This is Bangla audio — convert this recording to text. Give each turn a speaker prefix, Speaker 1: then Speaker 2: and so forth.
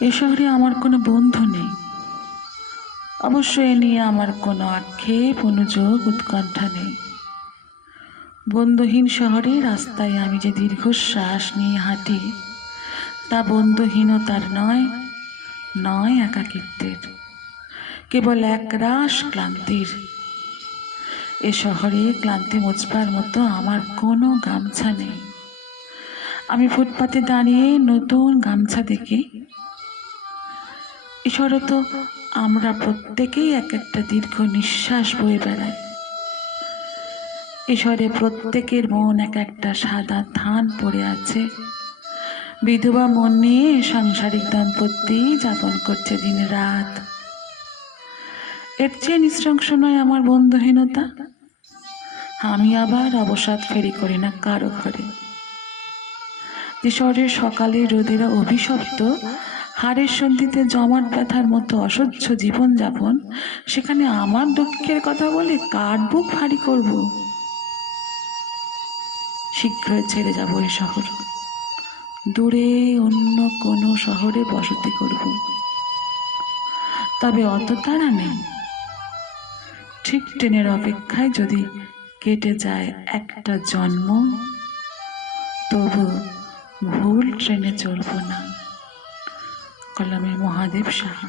Speaker 1: এ শহরে আমার কোনো বন্ধু নেই। অবশ্য এ নিয়ে আমার কোনো আক্ষেপ, অনুযোগ, উৎকণ্ঠা নেই। বন্ধুহীন শহরে রাস্তায় আমি যে দীর্ঘশ্বাস নিয়ে হাঁটি, তা বন্ধুহীনতার নয় নয় একাকিত্বের। কেবল এক একরাশ ক্লান্তির। এ শহরে ক্লান্তি মুচবার মতো আমার কোনো গামছা নেই। আমি দাঁড়িয়ে নতুন গামছা দেখি। ঈশ্বরে তো আমরা প্রত্যেকেই এক একটা দীর্ঘ নিঃশ্বাস বয়ে বেড়াই। ঈশ্বরে প্রত্যেকের মন এক একটা সাদা ধান পড়ে আছে। বিধবা মন নিয়ে সাংসারিক দাম্পত্যি যাপন করছে দিন রাত এর চেয়ে নৃশংস নয় আমার বন্ধুহীনতা। আমি আবার অবসাদ ফেরি করি না কারও ঘরে। যে শহরের সকালে রোদেরা অভিশপ্ত, হাড়ের সন্ধিতে জমাট ব্যথার মতো অসহ্য জীবনযাপন, সেখানে আমার দুঃখের কথা বলে কার বুক ভারী করব? শীঘ্রই ছেড়ে যাব এই শহর। দূরে অন্য কোনো শহরে বসতি করব। তবে অত তাড়া নেই। ঠিক ট্রেনের অপেক্ষায় যদি কেটে যায় একটা জন্ম তবু ভুল ট্রেনে চলব না কলমে মহাদেব সাহা